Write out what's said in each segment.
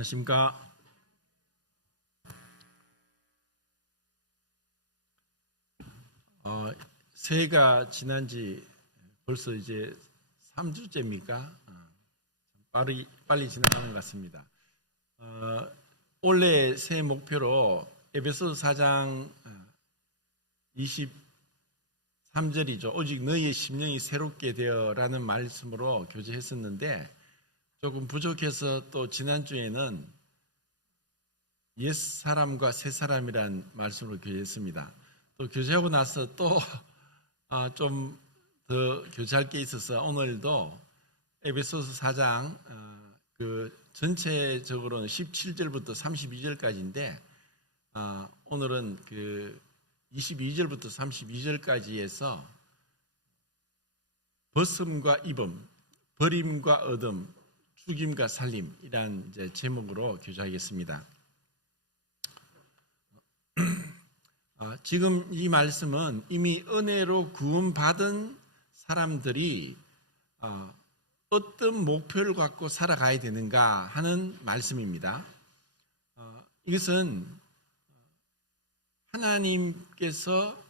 안녕하십니까. 새해가 지난 지 벌써 이제 3주째입니까? 빨리 지나가는 것 같습니다. 올해 새해 목표로 에베소서 4장 23절이죠. 오직 너희의 심령이 새롭게 되어라는 말씀으로 교제했었는데 조금 부족해서 또 지난주에는 옛 사람과 새 사람이란 말씀으로 교제했습니다. 또 교제하고 나서 또 좀 더 교제할 게 있어서 오늘도 에베소서 4장 그 전체적으로는 17절부터 32절까지인데 오늘은 그 22절부터 32절까지에서 벗음과 입음, 버림과 얻음, 죽임과 살림이란 이제 제목으로 교제하겠습니다. 지금 이 말씀은 이미 은혜로 구원받은 사람들이 어떤 목표를 갖고 살아가야 되는가 하는 말씀입니다. 이것은 하나님께서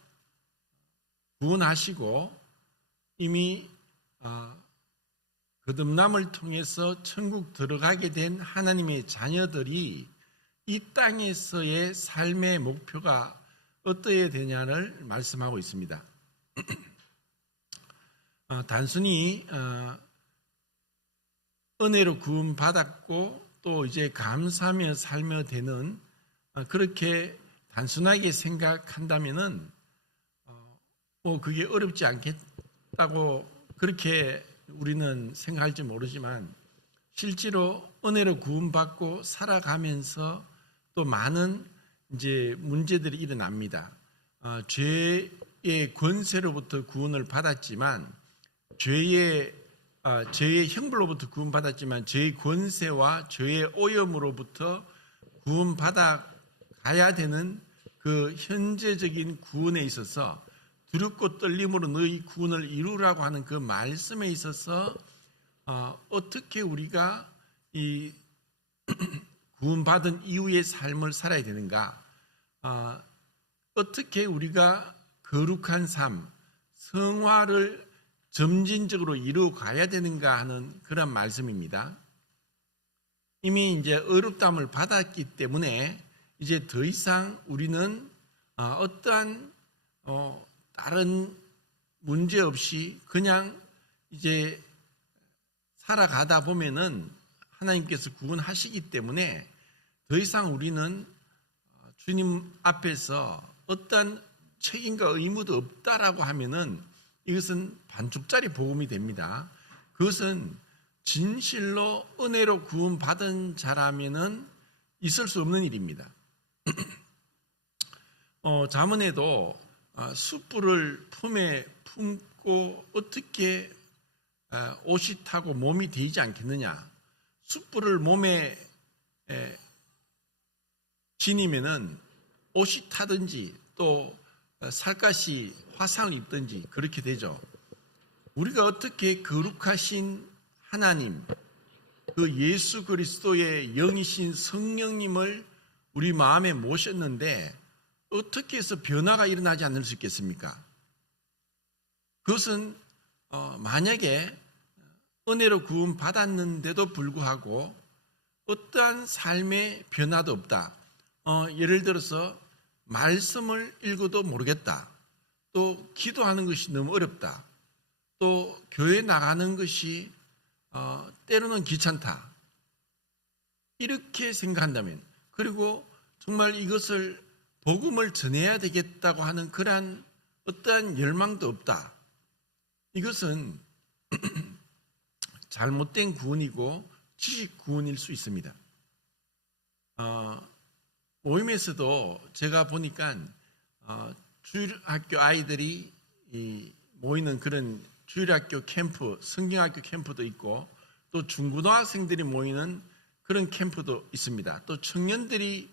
구원하시고 이미 거듭남을 통해서 천국 들어가게 된 하나님의 자녀들이 이 땅에서의 삶의 목표가 어떠해야 되냐를 말씀하고 있습니다. 단순히 은혜로 구원받았고 또 이제 감사하며 살며 되는 그렇게 단순하게 생각한다면은 뭐 그게 어렵지 않겠다고 그렇게 우리는 생각할지 모르지만 실제로 은혜로 구원받고 살아가면서 또 많은 이제 문제들이 일어납니다. 죄의 권세로부터 구원을 받았지만 죄의 형벌로부터 구원받았지만 죄의 권세와 죄의 오염으로부터 구원받아 가야 되는 그 현재적인 구원에 있어서 두렵고 떨림으로 너희 구원을 이루라고 하는 그 말씀에 있어서 어떻게 우리가 이 구원받은 이후의 삶을 살아야 되는가? 어떻게 우리가 거룩한 삶, 성화를 점진적으로 이루어 가야 되는가 하는 그런 말씀입니다. 이미 이제 의롭다함을 받았기 때문에 이제 더 이상 우리는 어떠한 다른 문제 없이 그냥 이제 살아가다 보면은 하나님께서 구원하시기 때문에 더 이상 우리는 주님 앞에서 어떠한 책임과 의무도 없다라고 하면은 이것은 반쪽짜리 복음이 됩니다. 그것은 진실로 은혜로 구원받은 자라면은 있을 수 없는 일입니다. 잠언에도 숯불을 품에 품고 어떻게 옷이 타고 몸이 되지 않겠느냐. 숯불을 몸에 지니면은 옷이 타든지 또 살갗이 화상을 입든지 그렇게 되죠. 우리가 어떻게 거룩하신 하나님, 그 예수 그리스도의 영이신 성령님을 우리 마음에 모셨는데 어떻게 해서 변화가 일어나지 않을 수 있겠습니까? 그것은 만약에 은혜로 구원 받았는데도 불구하고 어떠한 삶의 변화도 없다. 예를 들어서 말씀을 읽어도 모르겠다. 또 기도하는 것이 너무 어렵다. 또 교회 나가는 것이 때로는 귀찮다. 이렇게 생각한다면 그리고 정말 이것을 복음을 전해야 되겠다고 하는 그러한 어떠한 열망도 없다. 이것은 잘못된 구원이고 지식 구원일 수 있습니다. 모임에서도 제가 보니까 주일학교 아이들이 모이는 그런 주일학교 캠프, 성경학교 캠프도 있고 또 중고등학생들이 모이는 그런 캠프도 있습니다. 또 청년들이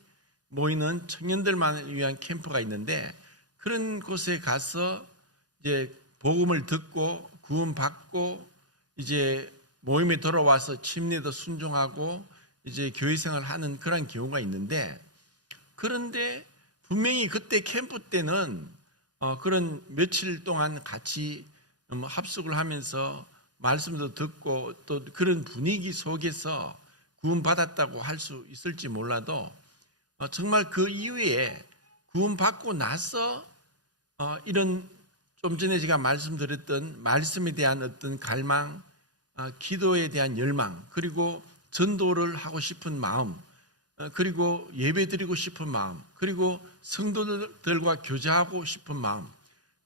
모이는 청년들만을 위한 캠프가 있는데 그런 곳에 가서 이제 복음을 듣고 구원받고 이제 모임에 돌아와서 침례도 순종하고 이제 교회 생활을 하는 그런 경우가 있는데, 그런데 분명히 그때 캠프 때는 그런 며칠 동안 같이 합숙을 하면서 말씀도 듣고 또 그런 분위기 속에서 구원받았다고 할 수 있을지 몰라도 정말 그 이후에 구원받고 나서 이런 좀 전에 제가 말씀드렸던 말씀에 대한 어떤 갈망, 기도에 대한 열망, 그리고 전도를 하고 싶은 마음, 그리고 예배드리고 싶은 마음, 그리고 성도들과 교제하고 싶은 마음,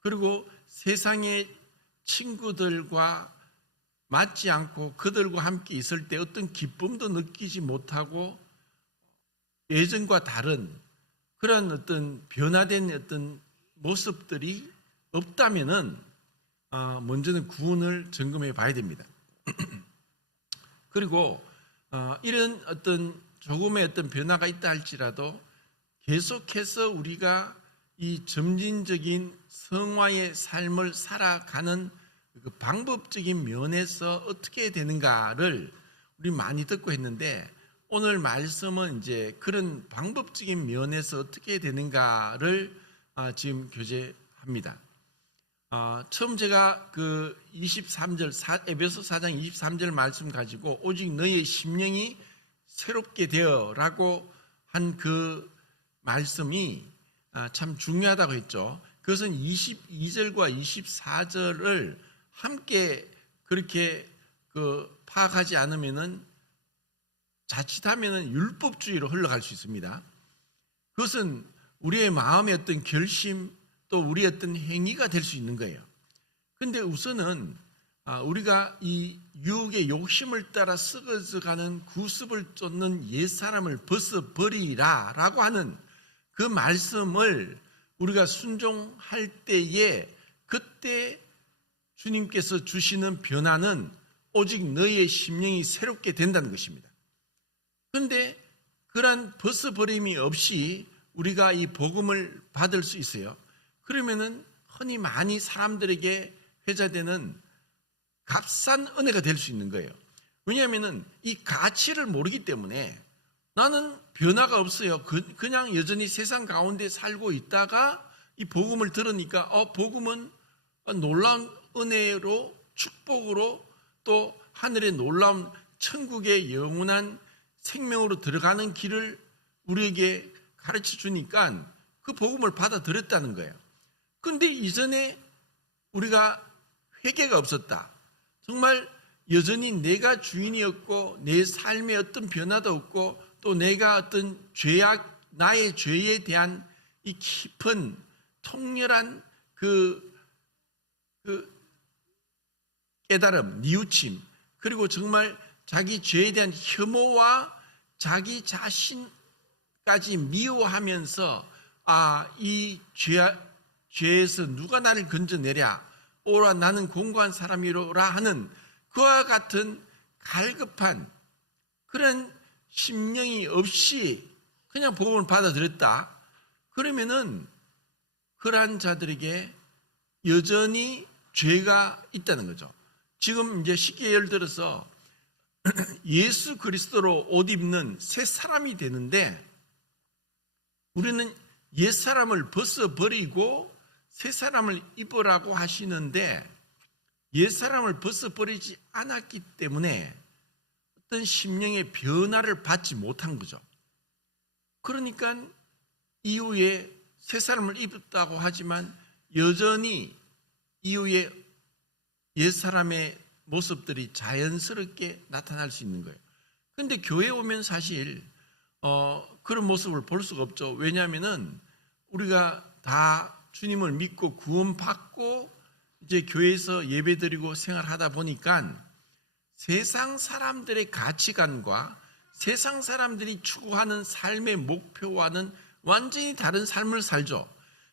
그리고 세상의 친구들과 맞지 않고 그들과 함께 있을 때 어떤 기쁨도 느끼지 못하고 예전과 다른 그런 어떤 변화된 어떤 모습들이 없다면은 먼저는 구원을 점검해 봐야 됩니다. 그리고 이런 어떤 조금의 어떤 변화가 있다 할지라도 계속해서 우리가 이 점진적인 성화의 삶을 살아가는 그 방법적인 면에서 어떻게 되는가를 우리 많이 듣고 했는데, 오늘 말씀은 이제 그런 방법적인 면에서 어떻게 되는가를 지금 교제합니다. 처음 제가 그 23절 에베소 4장 23절 말씀 가지고 오직 너희의 심령이 새롭게 되어라고 한 그 말씀이 참 중요하다고 했죠. 그것은 22절과 24절을 함께 그렇게 파악하지 않으면은 자칫하면은 율법주의로 흘러갈 수 있습니다. 그것은 우리의 마음의 어떤 결심 또 우리의 어떤 행위가 될 수 있는 거예요. 그런데 우선은 우리가 이 유혹의 욕심을 따라 썩어져가는 구습을 쫓는 옛사람을 벗어버리라 라고 하는 그 말씀을 우리가 순종할 때에 그때 주님께서 주시는 변화는 오직 너희의 심령이 새롭게 된다는 것입니다. 그런데 그러한 벗어버림이 없이 우리가 이 복음을 받을 수 있어요. 그러면은 흔히 많이 사람들에게 회자되는 값싼 은혜가 될 수 있는 거예요. 왜냐하면은 이 가치를 모르기 때문에 나는 변화가 없어요. 그냥 여전히 세상 가운데 살고 있다가 이 복음을 들으니까 복음은 놀라운 은혜로 축복으로 또 하늘의 놀라운 천국의 영원한 생명으로 들어가는 길을 우리에게 가르쳐 주니까 그 복음을 받아들였다는 거예요. 그런데 이전에 우리가 회개가 없었다. 정말 여전히 내가 주인이었고 내 삶에 어떤 변화도 없고 또 내가 어떤 나의 죄에 대한 이 깊은 통렬한 그 깨달음, 뉘우침, 그리고 정말 자기 죄에 대한 혐오와 자기 자신까지 미워하면서 이 죄에서 누가 나를 건져내랴, 오라 나는 공고한 사람이로라 하는 그와 같은 갈급한 그런 심령이 없이 그냥 복음을 받아들였다. 그러면은 그러한 자들에게 여전히 죄가 있다는 거죠. 지금 이제 쉽게 예를 들어서 예수 그리스도로 옷 입는 새 사람이 되는데 우리는 옛 사람을 벗어버리고 새 사람을 입으라고 하시는데 옛 사람을 벗어버리지 않았기 때문에 어떤 심령의 변화를 받지 못한 거죠. 그러니까 이후에 새 사람을 입었다고 하지만 여전히 이후에 옛 사람의 모습들이 자연스럽게 나타날 수 있는 거예요. 그런데 교회에 오면 사실 그런 모습을 볼 수가 없죠. 왜냐하면은 우리가 다 주님을 믿고 구원받고 이제 교회에서 예배드리고 생활하다 보니까 세상 사람들의 가치관과 세상 사람들이 추구하는 삶의 목표와는 완전히 다른 삶을 살죠.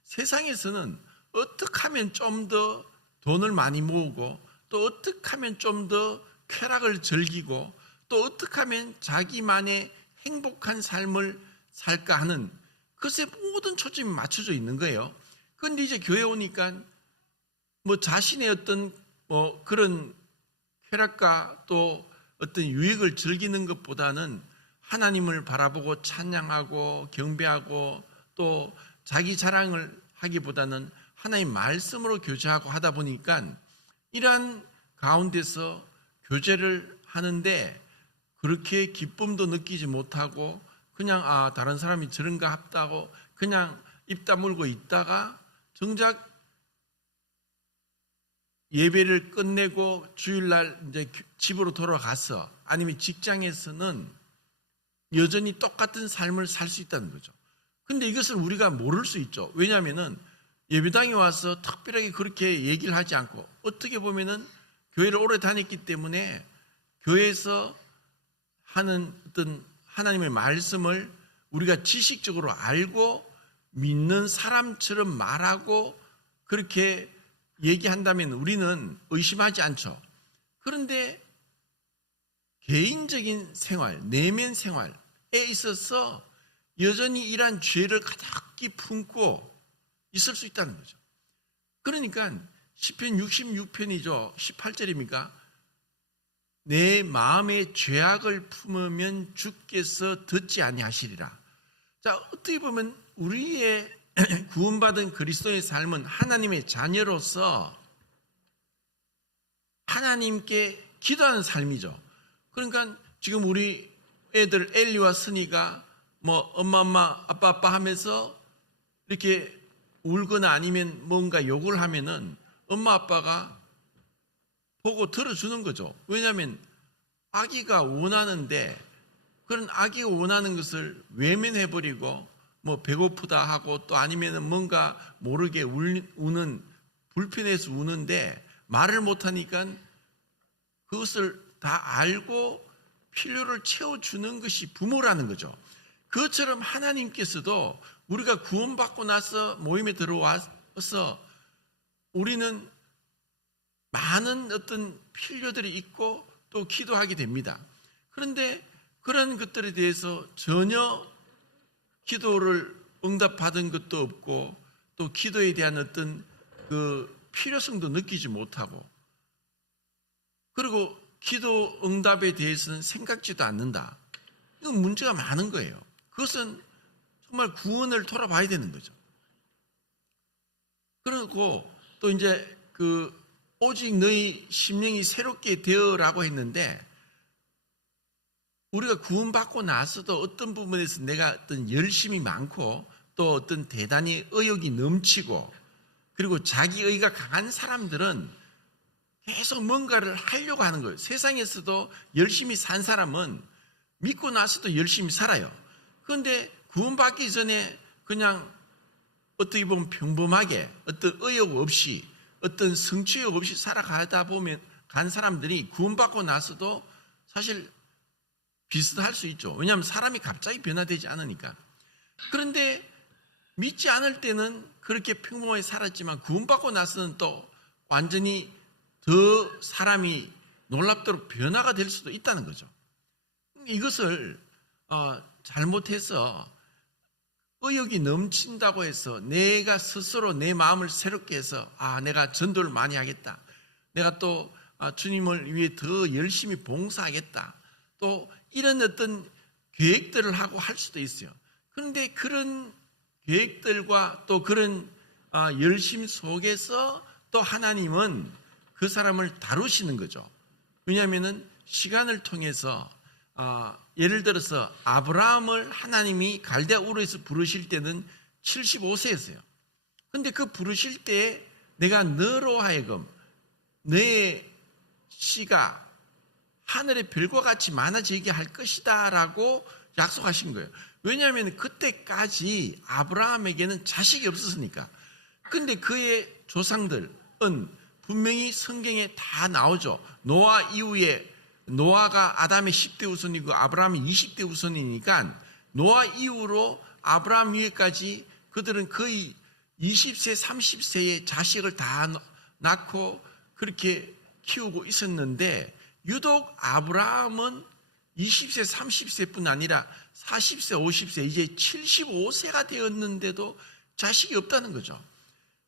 세상에서는 어떻게 하면 좀 더 돈을 많이 모으고 또 어떻게 하면 좀 더 쾌락을 즐기고 또 어떻게 하면 자기만의 행복한 삶을 살까 하는 그것에 모든 초점이 맞춰져 있는 거예요. 그런데 이제 교회 오니까 자신의 어떤 그런 쾌락과 또 어떤 유익을 즐기는 것보다는 하나님을 바라보고 찬양하고 경배하고 또 자기 자랑을 하기보다는 하나님 말씀으로 교제하고 하다 보니까 이러한 가운데서 교제를 하는데 그렇게 기쁨도 느끼지 못하고 그냥 다른 사람이 저런가 합다고 그냥 입 다물고 있다가 정작 예배를 끝내고 주일날 이제 집으로 돌아가서 아니면 직장에서는 여전히 똑같은 삶을 살 수 있다는 거죠. 근데 이것을 우리가 모를 수 있죠. 왜냐하면은 예배당에 와서 특별하게 그렇게 얘기를 하지 않고 어떻게 보면은 교회를 오래 다녔기 때문에 교회에서 하는 어떤 하나님의 말씀을 우리가 지식적으로 알고 믿는 사람처럼 말하고 그렇게 얘기한다면 우리는 의심하지 않죠. 그런데 개인적인 생활, 내면 생활에 있어서 여전히 이러한 죄를 가득히 품고 있을 수 있다는 거죠. 그러니까 시편 66편이죠. 18절입니까? 내 마음에 죄악을 품으면 주께서 듣지 아니하시리라. 자, 어떻게 보면 우리의 구원받은 그리스도의 삶은 하나님의 자녀로서 하나님께 기도하는 삶이죠. 그러니까 지금 우리 애들 엘리와 스니가 뭐 엄마 아빠 하면서 이렇게 울거나 아니면 뭔가 욕을 하면은 엄마 아빠가 보고 들어주는 거죠. 왜냐하면 아기가 원하는데 그런 아기가 원하는 것을 외면해버리고 뭐 배고프다 하고 또 아니면 뭔가 모르게 우는 불편해서 우는데 말을 못하니까 그것을 다 알고 필요를 채워주는 것이 부모라는 거죠. 그것처럼 하나님께서도 우리가 구원받고 나서 모임에 들어와서 우리는 많은 어떤 필요들이 있고 또 기도하게 됩니다. 그런데 그런 것들에 대해서 전혀 기도를 응답받은 것도 없고 또 기도에 대한 어떤 그 필요성도 느끼지 못하고 그리고 기도 응답에 대해서는 생각지도 않는다. 이건 문제가 많은 거예요. 그것은 정말 구원을 돌아봐야 되는 거죠. 그리고 또 이제 오직 너희 심령이 새롭게 되어라고 했는데 우리가 구원받고 나서도 어떤 부분에서 내가 어떤 열심이 많고 또 어떤 대단히 의욕이 넘치고 그리고 자기의가 강한 사람들은 계속 뭔가를 하려고 하는 거예요. 세상에서도 열심히 산 사람은 믿고 나서도 열심히 살아요. 그런데 구원받기 전에 그냥 어떻게 보면 평범하게 어떤 의욕 없이 어떤 성취욕 없이 살아가다 보면 간 사람들이 구원받고 나서도 사실 비슷할 수 있죠. 왜냐하면 사람이 갑자기 변화되지 않으니까. 그런데 믿지 않을 때는 그렇게 평범하게 살았지만 구원받고 나서는 또 완전히 더 사람이 놀랍도록 변화가 될 수도 있다는 거죠. 이것을 잘못해서 의욕이 넘친다고 해서 내가 스스로 내 마음을 새롭게 해서 내가 전도를 많이 하겠다. 내가 또 주님을 위해 더 열심히 봉사하겠다. 또 이런 어떤 계획들을 하고 할 수도 있어요. 그런데 그런 계획들과 또 그런 열심 속에서 또 하나님은 그 사람을 다루시는 거죠. 왜냐하면 시간을 통해서 예를 들어서 아브라함을 하나님이 갈대아 우르에서 부르실 때는 75세였어요. 그런데 그 부르실 때 내가 너로 하여금 너의 씨가 하늘의 별과 같이 많아지게 할 것이다 라고 약속하신 거예요. 왜냐하면 그때까지 아브라함에게는 자식이 없었으니까. 그런데 그의 조상들은 분명히 성경에 다 나오죠. 노아 이후에 노아가 아담의 10대 우선이고 아브라함이 20대 우선이니까 노아 이후로 아브라함 위에까지 그들은 거의 20세, 30세의 자식을 다 낳고 그렇게 키우고 있었는데 유독 아브라함은 20세, 30세뿐 아니라 40세, 50세, 이제 75세가 되었는데도 자식이 없다는 거죠.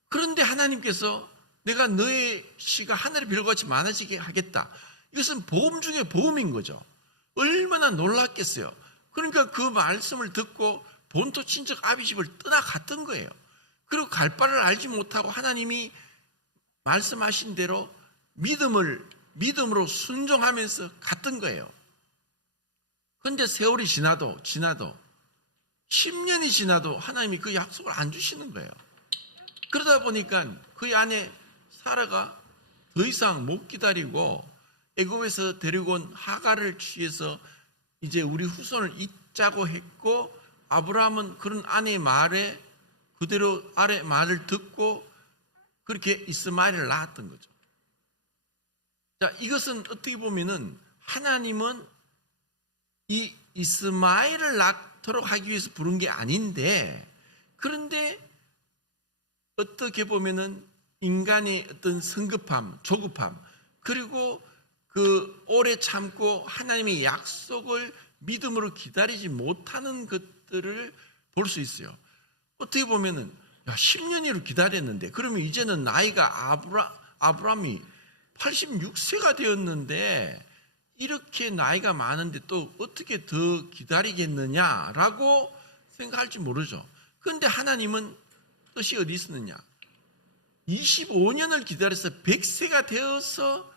그런데 하나님께서 내가 너의 씨가 하늘의 별과 같이 많아지게 하겠다. 이것은 보험 중에 보험인 거죠. 얼마나 놀랐겠어요. 그러니까 그 말씀을 듣고 본토 친척 아비집을 떠나갔던 거예요. 그리고 갈 바를 알지 못하고 하나님이 말씀하신 대로 믿음으로 순종하면서 갔던 거예요. 그런데 세월이 지나도 10년이 지나도 하나님이 그 약속을 안 주시는 거예요. 그러다 보니까 그 안에 사라가 더 이상 못 기다리고 애굽에서 데리고 온 하갈을 취해서 이제 우리 후손을 잇자고 했고, 아브라함은 그런 아내의 말에 그대로 아내 말을 듣고 그렇게 이스마엘을 낳았던 거죠. 자, 이것은 어떻게 보면은 하나님은 이 이스마엘을 낳도록 하기 위해서 부른 게 아닌데, 그런데 어떻게 보면은 인간의 어떤 성급함, 조급함, 그리고 그 오래 참고 하나님의 약속을 믿음으로 기다리지 못하는 것들을 볼 수 있어요. 어떻게 보면은 10년이로 기다렸는데, 그러면 이제는 나이가 아브라함이 86세가 되었는데 이렇게 나이가 많은데 또 어떻게 더 기다리겠느냐라고 생각할지 모르죠. 그런데 하나님은 뜻이 어디 있었느냐? 25년을 기다려서 100세가 되어서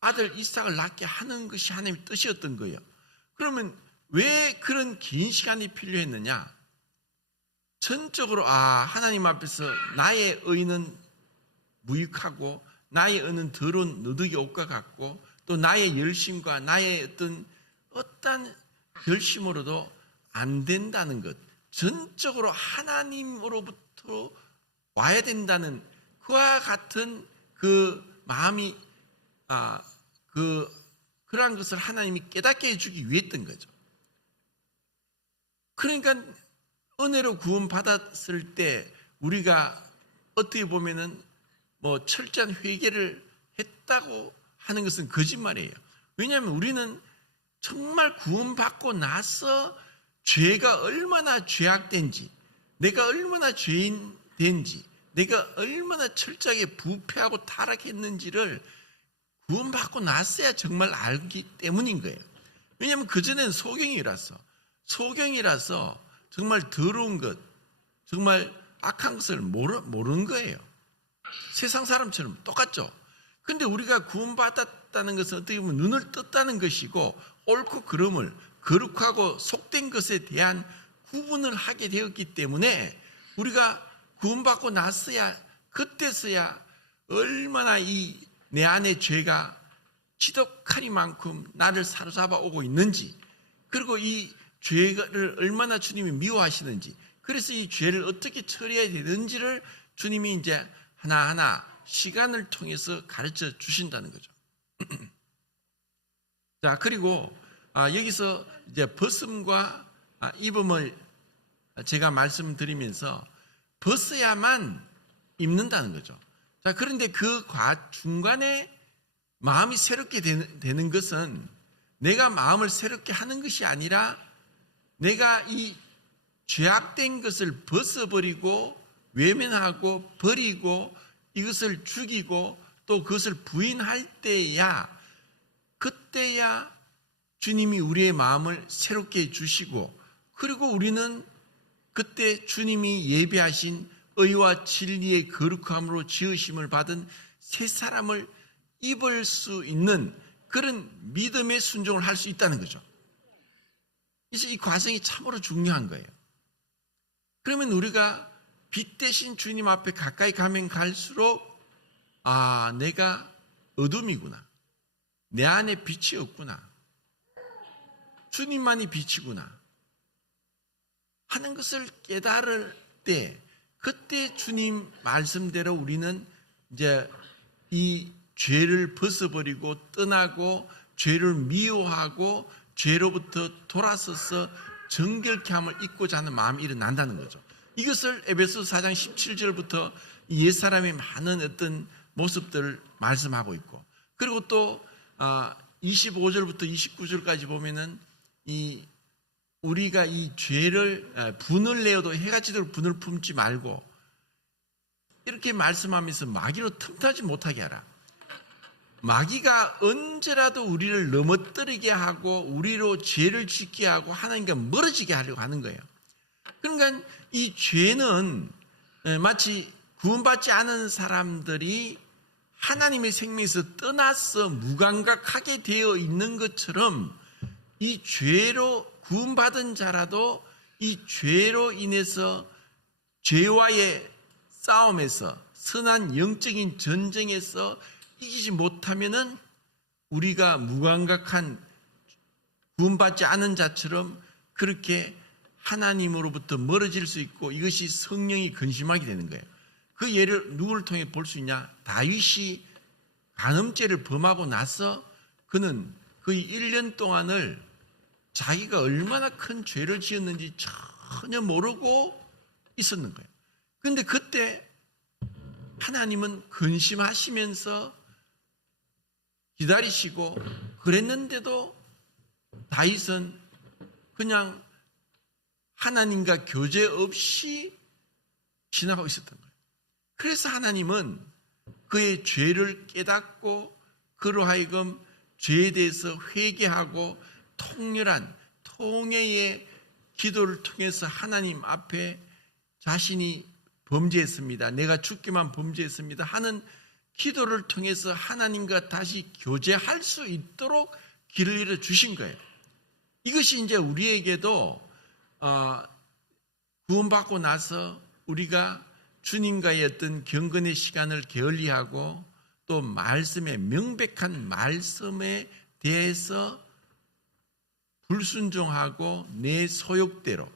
아들 이삭을 낳게 하는 것이 하나님의 뜻이었던 거예요. 그러면 왜 그런 긴 시간이 필요했느냐? 전적으로 하나님 앞에서 나의 의는 무익하고 나의 의는 더러운 너드기 옷과 같고, 또 나의 열심과 나의 어떤 열심으로도 안 된다는 것, 전적으로 하나님으로부터 와야 된다는 그와 같은 그 마음이 그러한 것을 하나님이 깨닫게 해주기 위했던 거죠. 그러니까 은혜로 구원받았을 때 우리가 어떻게 보면은 철저한 회개를 했다고 하는 것은 거짓말이에요. 왜냐하면 우리는 정말 구원받고 나서 죄가 얼마나 죄악된지, 내가 얼마나 죄인 된지, 내가 얼마나 철저하게 부패하고 타락했는지를 구원받고 나서야 정말 알기 때문인 거예요. 왜냐하면 그전에는 소경이라서 정말 더러운 것, 정말 악한 것을 모르는 거예요. 세상 사람처럼 똑같죠. 근데 우리가 구원받았다는 것은 어떻게 보면 눈을 떴다는 것이고, 옳고 그름을, 거룩하고 속된 것에 대한 구분을 하게 되었기 때문에 우리가 구원받고 나서야, 그때서야 얼마나 내 안의 죄가 지독하리만큼 나를 사로잡아 오고 있는지, 그리고 이 죄를 얼마나 주님이 미워하시는지, 그래서 이 죄를 어떻게 처리해야 되는지를 주님이 이제 하나하나 시간을 통해서 가르쳐 주신다는 거죠. 자, 그리고 여기서 이제 벗음과 입음을 제가 말씀드리면서 벗어야만 입는다는 거죠. 자, 그런데 그 중간에 마음이 새롭게 되는 것은 내가 마음을 새롭게 하는 것이 아니라 내가 이 죄악된 것을 벗어버리고 외면하고 버리고 이것을 죽이고 또 그것을 부인할 때야, 그때야 주님이 우리의 마음을 새롭게 해주시고, 그리고 우리는 그때 주님이 예배하신 의와 진리의 거룩함으로 지으심을 받은 새 사람을 입을 수 있는 그런 믿음의 순종을 할 수 있다는 거죠. 그래서 이 과정이 참으로 중요한 거예요. 그러면 우리가 빛 대신 주님 앞에 가까이 가면 갈수록 내가 어둠이구나, 내 안에 빛이 없구나, 주님만이 빛이구나 하는 것을 깨달을 때, 그때 주님 말씀대로 우리는 이제 이 죄를 벗어버리고 떠나고 죄를 미워하고 죄로부터 돌아서서 정결케 함을 잊고자 하는 마음이 일어난다는 거죠. 이것을 에베소서 4장 17절부터 옛사람의 많은 어떤 모습들을 말씀하고 있고, 그리고 또 25절부터 29절까지 보면은 우리가 이 죄를 분을 내어도 해가 지도록 분을 품지 말고 이렇게 말씀하면서 마귀로 틈타지 못하게 하라. 마귀가 언제라도 우리를 넘어뜨리게 하고 우리로 죄를 짓게 하고 하나님과 멀어지게 하려고 하는 거예요. 그러니까 이 죄는 마치 구원받지 않은 사람들이 하나님의 생명에서 떠나서 무감각하게 되어 있는 것처럼 이 죄로 구원받은 자라도 이 죄로 인해서 죄와의 싸움에서 선한 영적인 전쟁에서 이기지 못하면은 우리가 무감각한 구원받지 않은 자처럼 그렇게 하나님으로부터 멀어질 수 있고 이것이 성령이 근심하게 되는 거예요. 그 예를 누구를 통해 볼 수 있냐? 다윗이 간음죄를 범하고 나서 그는 거의 1년 동안을 자기가 얼마나 큰 죄를 지었는지 전혀 모르고 있었는 거예요. 그런데 그때 하나님은 근심하시면서 기다리시고 그랬는데도 다윗은 그냥 하나님과 교제 없이 지나가고 있었던 거예요. 그래서 하나님은 그의 죄를 깨닫고 그로 하여금 죄에 대해서 회개하고 통렬한 통회의 기도를 통해서 하나님 앞에 자신이 범죄했습니다. 내가 죽기만 범죄했습니다. 하는 기도를 통해서 하나님과 다시 교제할 수 있도록 길을 열어 주신 거예요. 이것이 이제 우리에게도 구원받고 나서 우리가 주님과의 어떤 경건의 시간을 게을리하고 또 말씀에 명백한 말씀에 대해서 불순종하고 내 소욕대로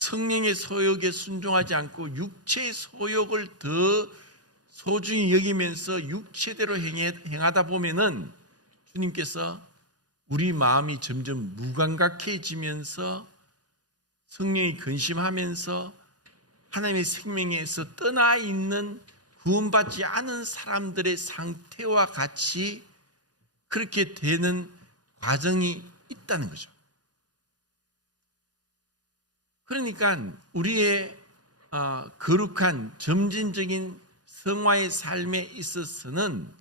성령의 소욕에 순종하지 않고 육체의 소욕을 더 소중히 여기면서 육체대로 행하다 보면은 주님께서 우리 마음이 점점 무감각해지면서 성령이 근심하면서 하나님의 생명에서 떠나 있는 구원받지 않은 사람들의 상태와 같이 그렇게 되는 과정이 있다는 거죠. 그러니까 우리의 거룩한 점진적인 성화의 삶에 있어서는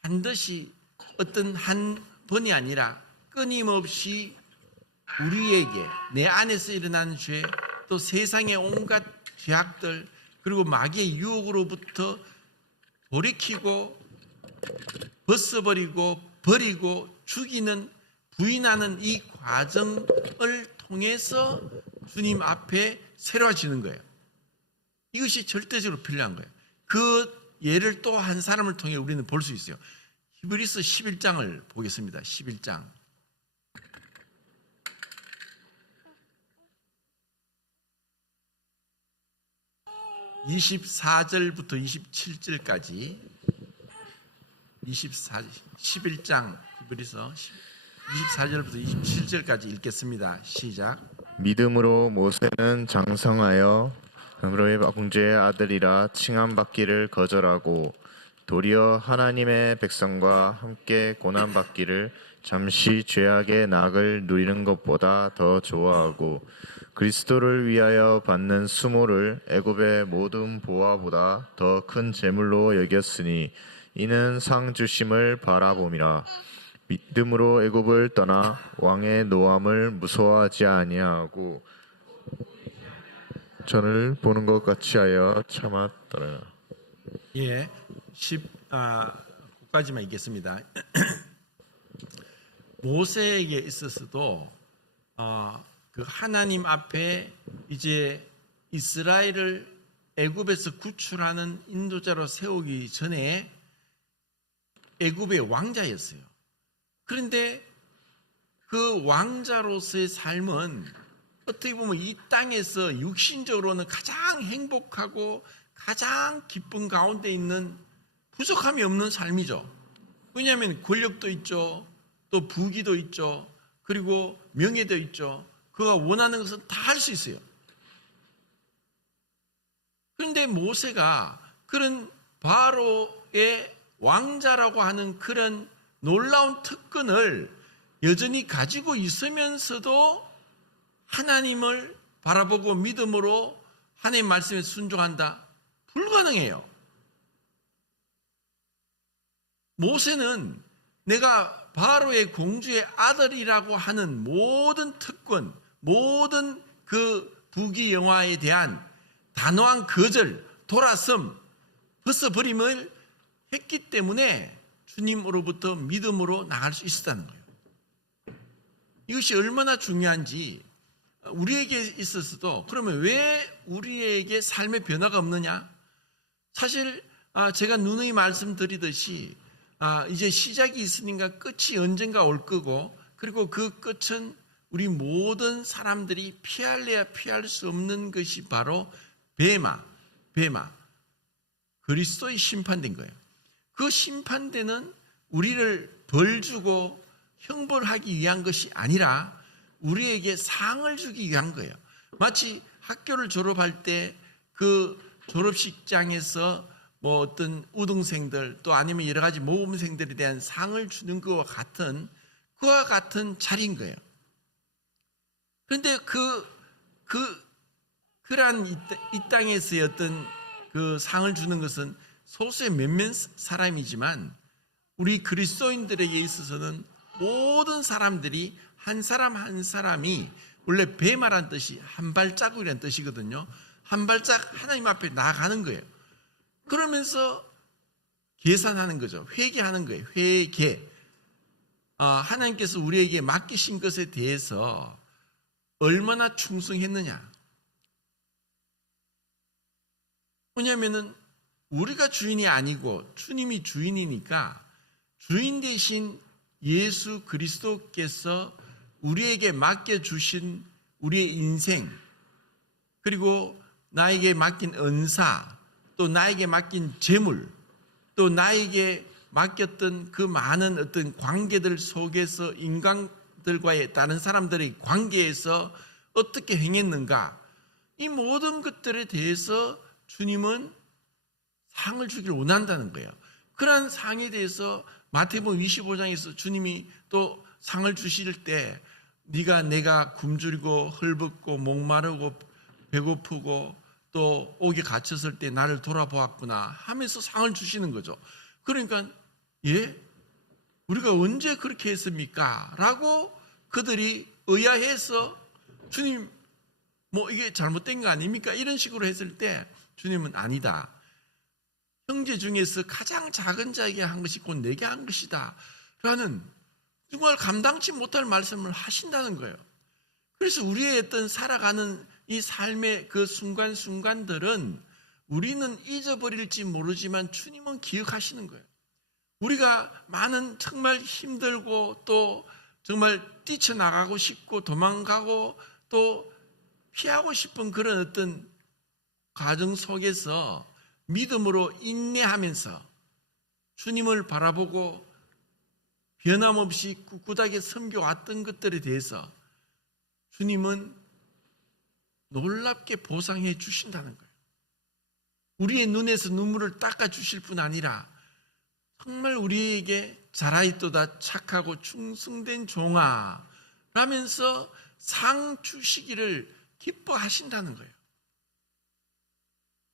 반드시 어떤 한 번이 아니라 끊임없이 우리에게 내 안에서 일어나는 죄, 또 세상의 온갖 죄악들, 그리고 마귀의 유혹으로부터 돌이키고 벗어버리고 버리고 죽이는 부인하는 이 과정을 통해서 주님 앞에 새로워지는 거예요. 이것이 절대적으로 필요한 거예요. 그 예를 또 한 사람을 통해 우리는 볼 수 있어요. 히브리서 11장을 보겠습니다. 11장. (24절부터 27절까지) 11장 히브리서 24절부터 27절까지 읽겠습니다. 시작. 믿음으로 모세는 장성하여 그로의 방주의 아들이라 칭함받기를 거절하고 도리어 하나님의 백성과 함께 고난받기를 잠시 죄악의 낙을 누리는 것보다 더 좋아하고 그리스도를 위하여 받는 수모를 애굽의 모든 보화보다 더 큰 재물로 여겼으니 이는 상 주심을 바라봄이라. 믿음으로 애굽을 떠나 왕의 노함을 무서워하지 아니하고 전을 보는 것 같이 하여 참았더라. 예, 10까지만 읽겠습니다. 모세에게 있어서도 그 하나님 앞에 이제 이스라엘을 애굽에서 구출하는 인도자로 세우기 전에 애굽의 왕자였어요. 그런데 그 왕자로서의 삶은 어떻게 보면 이 땅에서 육신적으로는 가장 행복하고 가장 기쁨 가운데 있는 부족함이 없는 삶이죠. 왜냐하면 권력도 있죠. 또 부귀도 있죠. 그리고 명예도 있죠. 그가 원하는 것은 다 할 수 있어요. 그런데 모세가 그런 바로의 왕자라고 하는 그런 놀라운 특권을 여전히 가지고 있으면서도 하나님을 바라보고 믿음으로 하나님 말씀에 순종한다? 불가능해요. 모세는 내가 바로의 공주의 아들이라고 하는 모든 특권, 모든 그 부귀영화에 대한 단호한 거절, 돌아섬, 벗어버림을 했기 때문에 주님으로부터 믿음으로 나갈 수 있었다는 거예요. 이것이 얼마나 중요한지 우리에게 있어서도, 그러면 왜 우리에게 삶의 변화가 없느냐? 사실 제가 누누이 말씀드리듯이 이제 시작이 있으니까 끝이 언젠가 올 거고, 그리고 그 끝은 우리 모든 사람들이 피할래야 피할 수 없는 것이 바로 베마, 그리스도의 심판된 거예요. 그 심판대는 우리를 벌주고 형벌하기 위한 것이 아니라 우리에게 상을 주기 위한 거예요. 마치 학교를 졸업할 때 그 졸업식장에서 뭐 어떤 우등생들 또 아니면 여러 가지 모범생들에 대한 상을 주는 그와 같은 자리인 거예요. 그런데 그러한 이 땅에서의 어떤 그 상을 주는 것은 소수의 몇몇 사람이지만 우리 그리스도인들에게 있어서는 모든 사람들이 한 사람 한 사람이, 원래 베마란 뜻이 한 발자국이라는 뜻이거든요. 한 발짝 하나님 앞에 나아가는 거예요. 그러면서 계산하는 거죠. 회개하는 거예요. 회개. 하나님께서 우리에게 맡기신 것에 대해서 얼마나 충성했느냐. 왜냐하면 우리가 주인이 아니고 주님이 주인이니까 주인 대신 예수 그리스도께서 우리에게 맡겨주신 우리의 인생, 그리고 나에게 맡긴 은사, 또 나에게 맡긴 재물, 또 나에게 맡겼던 그 많은 어떤 관계들 속에서 인간들과의 다른 사람들의 관계에서 어떻게 행했는가, 이 모든 것들에 대해서 주님은 상을 주기를 원한다는 거예요. 그러한 상에 대해서 마태복음 25장에서 주님이 또 상을 주실 때 내가 굶주리고 헐벗고 목마르고 배고프고 또 옥에 갇혔을 때 나를 돌아보았구나 하면서 상을 주시는 거죠. 그러니까 우리가 언제 그렇게 했습니까? 라고 그들이 의아해서 주님 뭐 이게 잘못된 거 아닙니까? 이런 식으로 했을 때 주님은 아니다. 형제 중에서 가장 작은 자에게 한 것이 곧 내게 한 것이다 라는 정말 감당치 못할 말씀을 하신다는 거예요. 그래서 우리의 어떤 살아가는 이 삶의 그 순간순간들은 우리는 잊어버릴지 모르지만 주님은 기억하시는 거예요. 우리가 많은 정말 힘들고 또 정말 뛰쳐나가고 싶고 도망가고 또 피하고 싶은 그런 어떤 과정 속에서 믿음으로 인내하면서 주님을 바라보고 변함없이 꿋꿋하게 섬겨왔던 것들에 대해서 주님은 놀랍게 보상해 주신다는 거예요. 우리의 눈에서 눈물을 닦아 주실 뿐 아니라 정말 우리에게 잘하였도다 착하고 충성된 종아 라면서 상 주시기를 기뻐하신다는 거예요.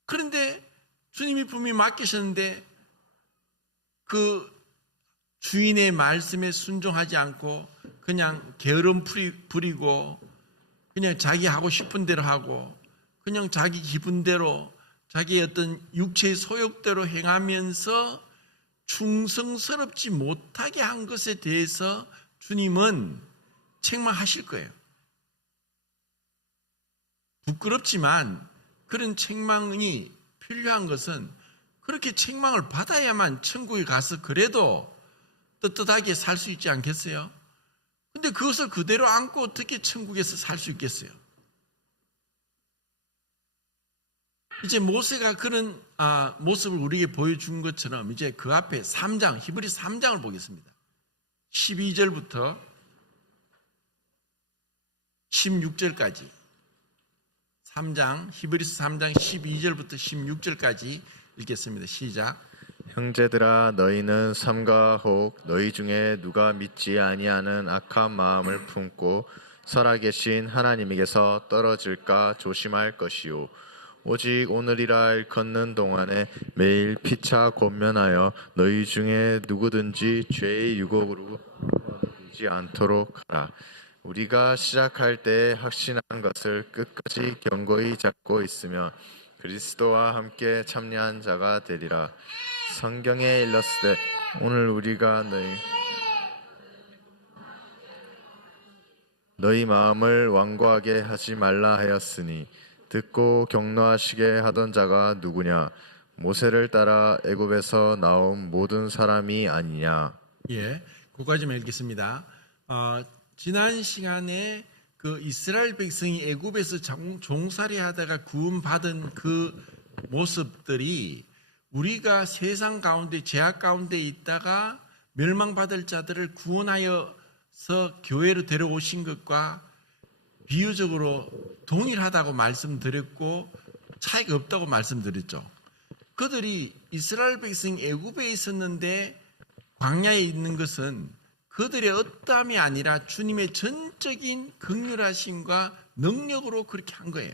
그런데 주님이 분명히 맡기셨는데 그 주인의 말씀에 순종하지 않고 그냥 게으름 부리고 그냥 자기 하고 싶은 대로 하고 그냥 자기 기분대로 자기의 어떤 육체의 소욕대로 행하면서 충성스럽지 못하게 한 것에 대해서 주님은 책망하실 거예요. 부끄럽지만 그런 책망이 필요한 것은 그렇게 책망을 받아야만 천국에 가서 그래도 떳떳하게 살 수 있지 않겠어요? 근데 그것을 그대로 안고 어떻게 천국에서 살 수 있겠어요? 이제 모세가 그런 모습을 우리에게 보여준 것처럼 이제 그 앞에 3장, 히브리 3장을 보겠습니다. 12절부터 16절까지 3장, 히브리서 3장 12절부터 16절까지 읽겠습니다. 시작. 형제들아 너희는 삼가 혹 너희 중에 누가 믿지 아니하는 악한 마음을 품고 살아계신 하나님에게서 떨어질까 조심할 것이요 오직 오늘이라 일컫는 동안에 매일 피차 권면하여 너희 중에 누구든지 죄의 유혹으로 되지 않도록 하라. 우리가 시작할 때 확신한 것을 끝까지 견고히 잡고 있으며 그리스도와 함께 참여한 자가 되리라. 성경에 일렀으되 오늘 우리가 너희 마음을 완고하게 하지 말라 하였으니 듣고 격노하시게 하던 자가 누구냐? 모세를 따라 애굽에서 나온 모든 사람이 아니냐? 예, 그까지만 읽겠습니다. 지난 시간에 그 이스라엘 백성이 애굽에서 종살이하다가 구원받은 그 모습들이 우리가 세상 가운데 죄악 가운데 있다가 멸망받을 자들을 구원하여서 교회로 데려오신 것과 비유적으로 동일하다고 말씀드렸고 차이가 없다고 말씀드렸죠. 그들이 이스라엘 백성이 애굽에 있었는데 광야에 있는 것은 그들의 어떠함이 아니라 주님의 전적인 긍휼하심과 능력으로 그렇게 한 거예요.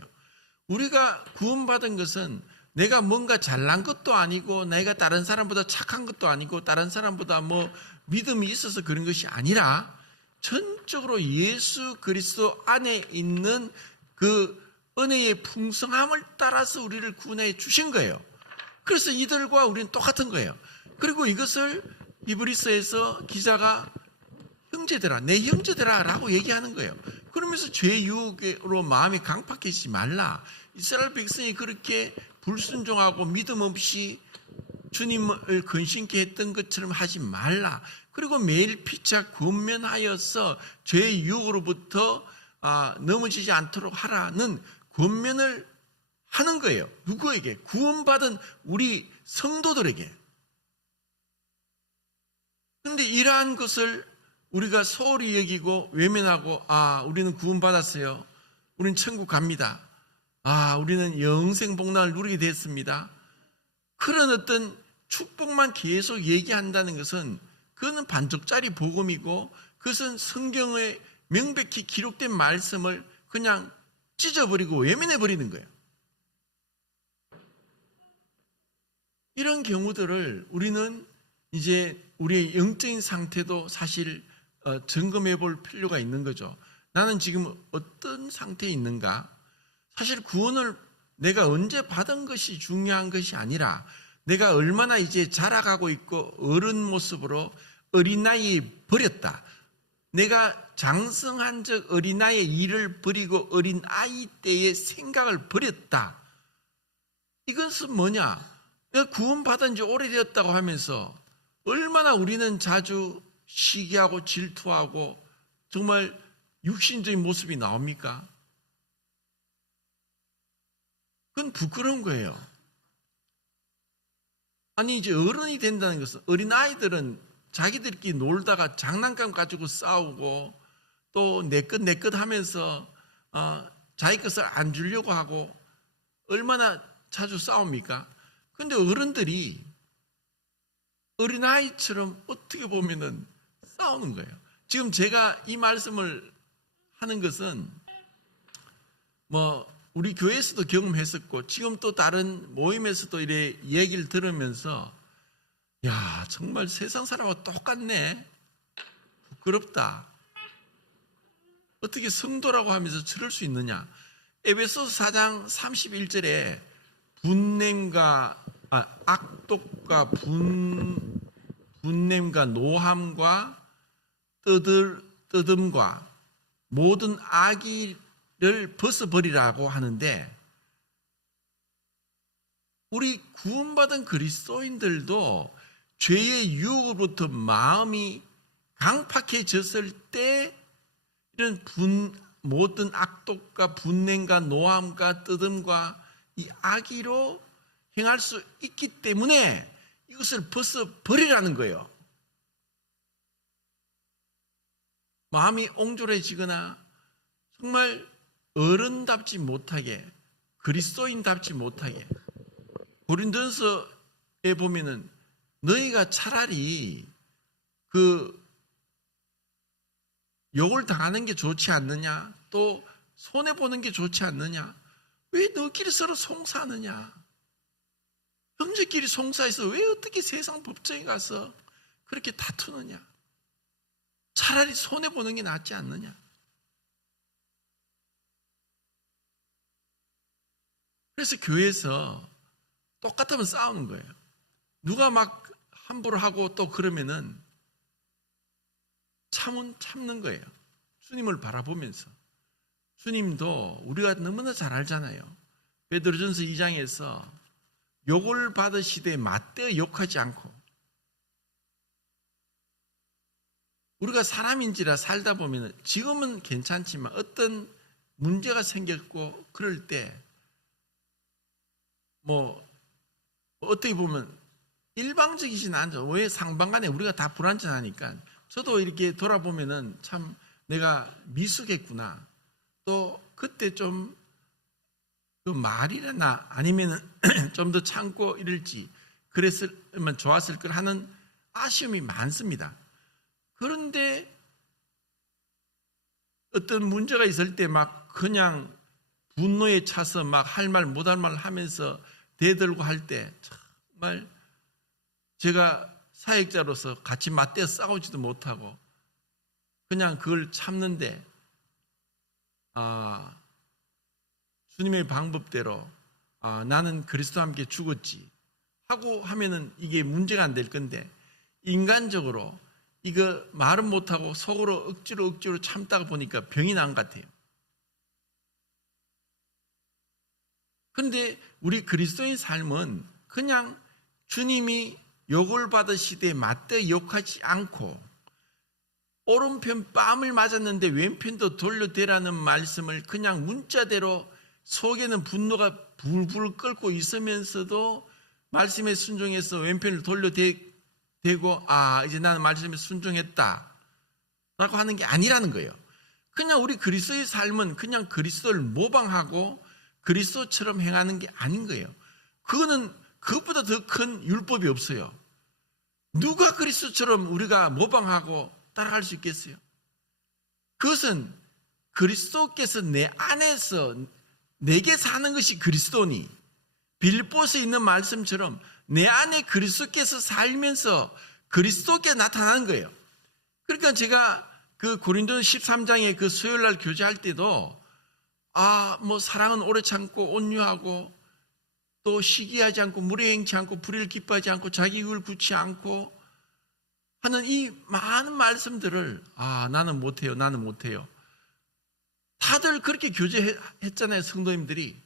우리가 구원받은 것은 내가 뭔가 잘난 것도 아니고 내가 다른 사람보다 착한 것도 아니고 다른 사람보다 뭐 믿음이 있어서 그런 것이 아니라 전적으로 예수 그리스도 안에 있는 그 은혜의 풍성함을 따라서 우리를 구원해 주신 거예요. 그래서 이들과 우리는 똑같은 거예요. 그리고 이것을 히브리서에서 기자가 형제들아, 내 형제들아 라고 얘기하는 거예요. 그러면서 죄 유혹으로 마음이 강팍해지지 말라. 이스라엘 백성이 그렇게 불순종하고 믿음 없이 주님을 근심케 했던 것처럼 하지 말라. 그리고 매일 피차 권면하여서 죄의 유혹으로부터 넘어지지 않도록 하라는 권면을 하는 거예요. 누구에게? 구원받은 우리 성도들에게. 그런데 이러한 것을 우리가 소홀히 여기고 외면하고 우리는 구원받았어요. 우리는 천국 갑니다. 우리는 영생 복락을 누리게 됐습니다. 그런 어떤 축복만 계속 얘기한다는 것은 그것은 반쪽짜리 복음이고 그것은 성경에 명백히 기록된 말씀을 그냥 찢어버리고 외면해버리는 거예요. 이런 경우들을 우리는 이제 우리의 영적인 상태도 사실 점검해 볼 필요가 있는 거죠. 나는 지금 어떤 상태에 있는가? 사실 구원을 내가 언제 받은 것이 중요한 것이 아니라 내가 얼마나 이제 자라가고 있고 어른 모습으로 어린 나이에 버렸다. 내가 장성한 적 어린 나이에 일을 버리고 어린 아이 때의 생각을 버렸다. 이것은 뭐냐? 내가 구원받은 지 오래되었다고 하면서 얼마나 우리는 자주 시기하고 질투하고 정말 육신적인 모습이 나옵니까? 그건 부끄러운 거예요. 아니 이제 어른이 된다는 것은 어린아이들은 자기들끼리 놀다가 장난감 가지고 싸우고 또 내 것 하면서 자기 것을 안 주려고 하고 얼마나 자주 싸웁니까? 그런데 어른들이 어린아이처럼 어떻게 보면은 싸우는 거예요. 지금 제가 이 말씀을 하는 것은 우리 교회에서도 경험했었고 지금 또 다른 모임에서도 이래 얘기를 들으면서 정말 세상 사람하고 똑같네. 부끄럽다. 어떻게 성도라고 하면서 저럴 수 있느냐. 에베소서 4장 31절에 분냄과 악독과 분냄과 노함과 뜨듬과 모든 악의를 벗어버리라고 하는데 우리 구원받은 그리스도인들도 죄의 유혹으로부터 마음이 강팍해졌을 때 이런 모든 악독과 분냄과 노함과 뜨듬과 이 악의로 행할 수 있기 때문에 이것을 벗어버리라는 거예요. 마음이 옹졸해지거나 정말 어른답지 못하게 그리스도인답지 못하게 고린도전서에 보면은 너희가 차라리 그 욕을 당하는 게 좋지 않느냐 또 손해보는 게 좋지 않느냐 왜 너희끼리 서로 송사하느냐? 형제끼리 송사해서 왜 어떻게 세상 법정에 가서 그렇게 다투느냐? 차라리 손해보는 게 낫지 않느냐? 그래서 교회에서 똑같으면 싸우는 거예요. 누가 막 함부로 하고 또 그러면은 참는 거예요. 주님을 바라보면서. 주님도 우리가 너무나 잘 알잖아요. 베드로전서 2장에서 욕을 받으시되 맞대어 욕하지 않고, 우리가 사람인지라 살다 보면 지금은 괜찮지만 어떤 문제가 생겼고 그럴 때 어떻게 보면 일방적이진 않죠. 왜 상방간에 우리가 다 불완전하니까. 저도 이렇게 돌아보면은 참 내가 미숙했구나. 또 그때 좀 그 말이라나 아니면은 좀 더 참고 이럴지 그랬으면 좋았을 걸 하는 아쉬움이 많습니다. 그런데 어떤 문제가 있을 때 막 그냥 분노에 차서 막 할 말 못할 말 하면서 대들고 할 때 정말 제가 사역자로서 같이 맞대어 싸우지도 못하고 그냥 그걸 참는데 주님의 방법대로 나는 그리스도와 함께 죽었지 하고 하면은 이게 문제가 안 될 건데, 인간적으로 이거 말은 못하고 속으로 억지로 참다가 보니까 병이 난 것 같아요. 그런데 우리 그리스도인 삶은 그냥 주님이 욕을 받으시되 맞대 욕하지 않고, 오른편 뺨을 맞았는데 왼편도 돌려대라는 말씀을 그냥 문자대로 속에는 분노가 불불 끓고 있으면서도 말씀에 순종해서 왼편을 돌려대고 이제 나는 말씀에 순종했다 라고 하는 게 아니라는 거예요. 그냥 우리 그리스도의 삶은 그냥 그리스도를 모방하고 그리스도처럼 행하는 게 아닌 거예요. 그거는 그것보다 더 큰 율법이 없어요. 누가 그리스도처럼 우리가 모방하고 따라갈 수 있겠어요? 그것은 그리스도께서 내 안에서 내게 사는 것이 그리스도니, 빌립보서에 있는 말씀처럼 내 안에 그리스도께서 살면서 그리스도께 나타나는 거예요. 그러니까 제가 그 고린도서 13장에 그 수요일날 교제할 때도 사랑은 오래 참고 온유하고 또 시기하지 않고 무례행치 않고 불의를 기뻐하지 않고 자기 이익을 구치 않고 하는 이 많은 말씀들을 나는 못해요. 다들 그렇게 교제했잖아요. 성도님들이.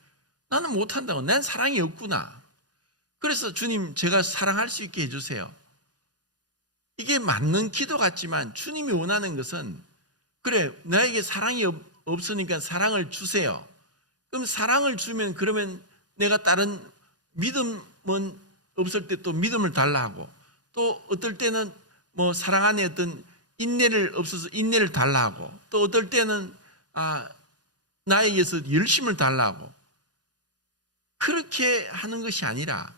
나는 못한다고. 난 사랑이 없구나. 그래서 주님, 제가 사랑할 수 있게 해주세요. 이게 맞는 기도 같지만 주님이 원하는 것은, 그래, 나에게 사랑이 없으니까 사랑을 주세요. 그럼 사랑을 주면 그러면 내가 다른 믿음은 없을 때 또 믿음을 달라 하고, 또 어떨 때는 사랑 안에 어떤 인내를 없어서 인내를 달라 하고, 또 어떨 때는 나에게서 열심을 달라 하고, 그렇게 하는 것이 아니라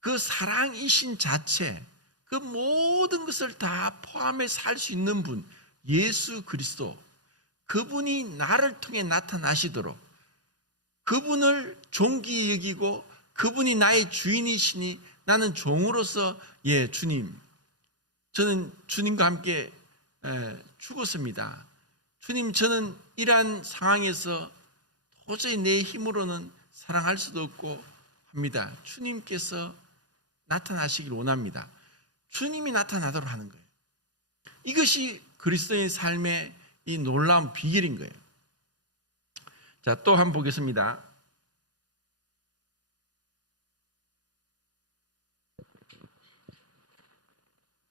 그 사랑이신 자체, 그 모든 것을 다 포함해 살 수 있는 분, 예수 그리스도, 그분이 나를 통해 나타나시도록 그분을 존귀히 여기고 그분이 나의 주인이시니 나는 종으로서 주님, 저는 주님과 함께 죽었습니다. 주님, 저는 이러한 상황에서 도저히 내 힘으로는 사랑할 수도 없고 합니다. 주님께서 나타나시길 원합니다. 주님이 나타나도록 하는 거예요. 이것이 그리스도의 삶의 이 놀라운 비결인 거예요. 자, 또 한번 보겠습니다.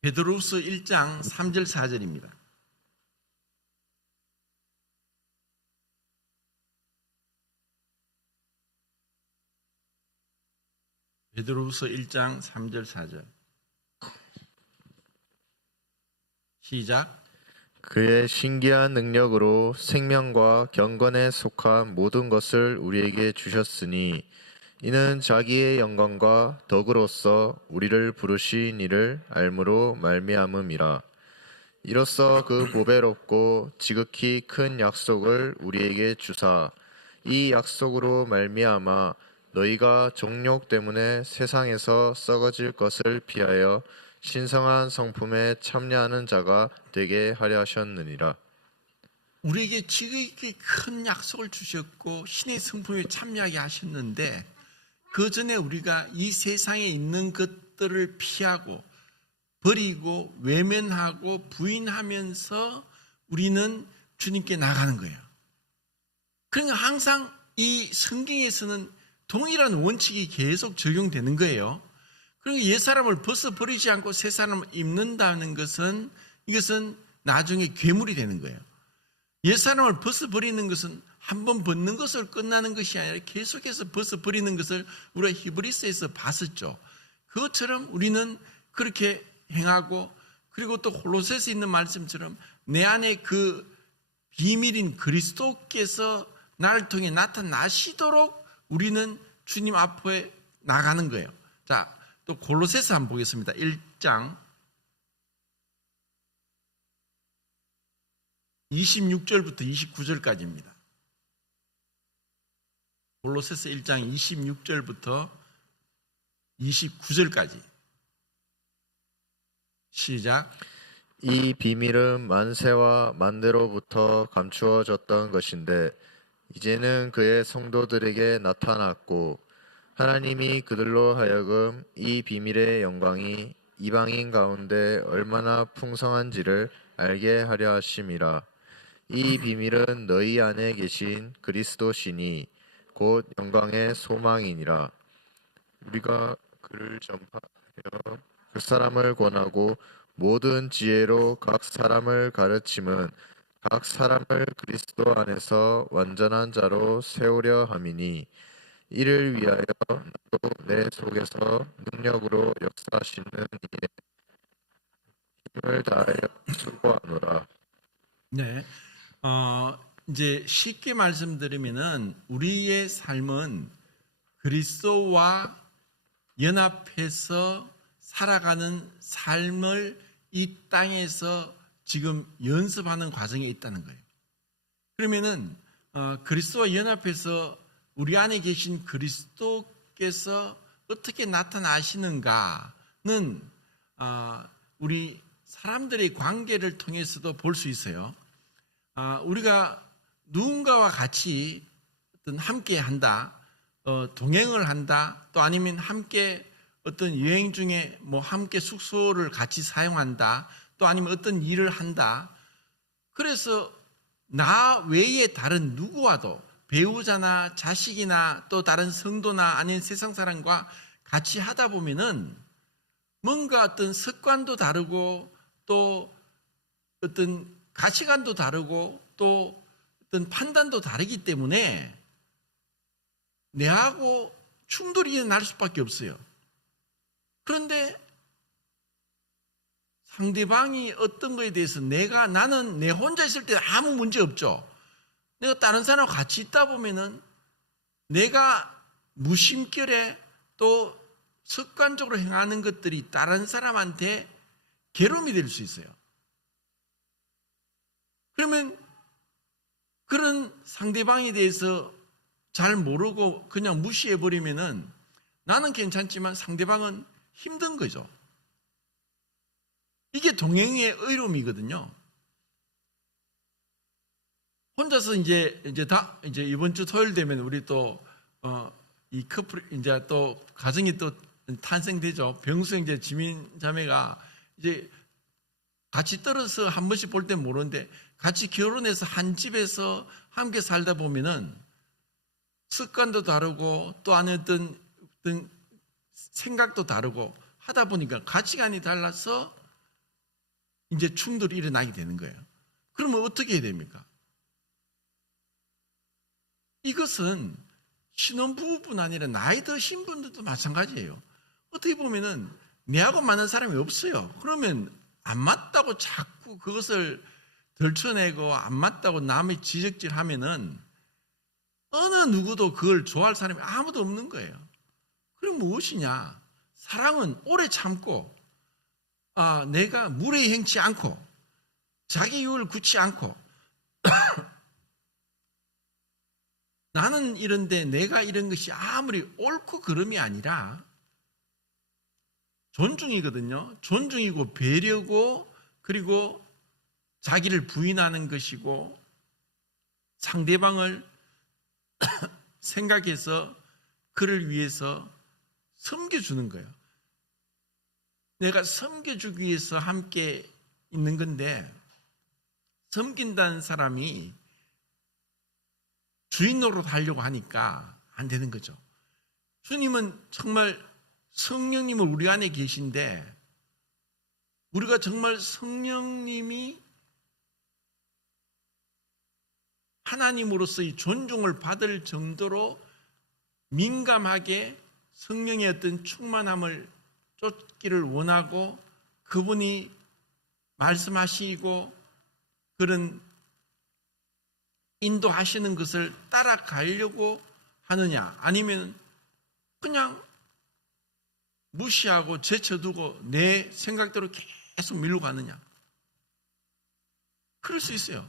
베드로후서 1장 3절 4절입니다. 베드로후서 1장 3절 4절. 시작. 그의 신기한 능력으로 생명과 경건에 속한 모든 것을 우리에게 주셨으니 이는 자기의 영광과 덕으로서 우리를 부르신 이를 알므로 말미암음이라. 이로써 그 보배롭고 지극히 큰 약속을 우리에게 주사 이 약속으로 말미암아 너희가 정욕 때문에 세상에서 썩어질 것을 피하여 신성한 성품에 참여하는 자가 되게 하려 하셨느니라. 우리에게 지극히 큰 약속을 주셨고 신의 성품에 참여하게 하셨는데 그 전에 우리가 이 세상에 있는 것들을 피하고 버리고 외면하고 부인하면서 우리는 주님께 나가는 거예요. 그러니까 항상 이 성경에서는 동일한 원칙이 계속 적용되는 거예요. 그러니까 옛사람을 벗어버리지 않고 새사람을 입는다는 것은 이것은 나중에 괴물이 되는 거예요. 옛사람을 벗어버리는 것은 한번 벗는 것을 끝나는 것이 아니라 계속해서 벗어버리는 것을 우리가 히브리서에서 봤었죠. 그것처럼 우리는 그렇게 행하고 그리고 또 홀로새서에 있는 말씀처럼 내 안에 그 비밀인 그리스도께서 나를 통해 나타나시도록 우리는 주님 앞에 나가는 거예요. 자, 또 골로새서 한번 보겠습니다. 1장 26절부터 29절까지입니다. 골로새서 1장 26절부터 29절까지 시작. 이 비밀은 만세와 만대로부터 감추어졌던 것인데 이제는 그의 성도들에게 나타났고 하나님이 그들로 하여금 이 비밀의 영광이 이방인 가운데 얼마나 풍성한지를 알게 하려 하심이라. 이 비밀은 너희 안에 계신 그리스도시니 곧 영광의 소망이니라. 우리가 그를 전파하여 그 사람을 권하고 모든 지혜로 각 사람을 가르침은 각 사람을 그리스도 안에서 완전한 자로 세우려 함이니 이를 위하여 나도 내 속에서 능력으로 역사하시는 이의 힘을 다하여 수고하노라. 네. 이제 쉽게 말씀드리면은 우리의 삶은 그리스도와 연합해서 살아가는 삶을 이 땅에서 지금 연습하는 과정에 있다는 거예요. 그러면은 그리스도와 연합해서 우리 안에 계신 그리스도께서 어떻게 나타나시는가는 우리 사람들의 관계를 통해서도 볼 수 있어요. 우리가 누군가와 같이 어떤 함께 한다, 동행을 한다, 또 아니면 함께 어떤 여행 중에 뭐 함께 숙소를 같이 사용한다, 또 아니면 어떤 일을 한다. 그래서 나 외에 다른 누구와도 배우자나 자식이나 또 다른 성도나 아닌 세상 사람과 같이 하다 보면은 뭔가 어떤 습관도 다르고 또 어떤 가치관도 다르고 또 어떤 판단도 다르기 때문에 내하고 충돌이 일어날 수밖에 없어요. 그런데 상대방이 어떤 거에 대해서 나는 내 혼자 있을 때 아무 문제 없죠. 내가 다른 사람하고 같이 있다 보면은 내가 무심결에 또 습관적으로 행하는 것들이 다른 사람한테 괴로움이 될 수 있어요. 그러면 그런 상대방에 대해서 잘 모르고 그냥 무시해버리면은 나는 괜찮지만 상대방은 힘든 거죠. 이게 동행의 어려움이거든요. 혼자서 이제 이번 주 토요일 되면 우리 또 이 커플 이제 또 가정이 또 탄생되죠. 병수 형제 지민 자매가 이제 같이 떨어서 한 번씩 볼 때 모르는데 같이 결혼해서 한 집에서 함께 살다 보면은 습관도 다르고 또 안에 어떤 생각도 다르고 하다 보니까 가치관이 달라서 이제 충돌이 일어나게 되는 거예요. 그러면 어떻게 해야 됩니까? 이것은 신혼부부뿐 아니라 나이 드신 분들도 마찬가지예요. 어떻게 보면은 내하고 맞는 사람이 없어요. 그러면 안 맞다고 자꾸 그것을 덜쳐내고 안 맞다고 남의 지적질 하면은 어느 누구도 그걸 좋아할 사람이 아무도 없는 거예요. 그럼 무엇이냐? 사랑은 오래 참고 내가 무례히 행치 않고 자기 유를 굳지 않고 나는 이런데 내가 이런 것이 아무리 옳고 그름이 아니라 존중이거든요. 존중이고 배려고, 그리고 자기를 부인하는 것이고 상대방을 생각해서 그를 위해서 섬겨주는 거예요. 내가 섬겨주기 위해서 함께 있는 건데, 섬긴다는 사람이 주인 노릇 하려고 하니까 안 되는 거죠. 주님은 정말 성령님은 우리 안에 계신데, 우리가 정말 성령님이 하나님으로서의 존중을 받을 정도로 민감하게 성령의 어떤 충만함을 쫓기를 원하고, 그분이 말씀하시고 그런 인도하시는 것을 따라가려고 하느냐, 아니면 그냥 무시하고 제쳐두고 내 생각대로 계속 밀고 가느냐. 그럴 수 있어요.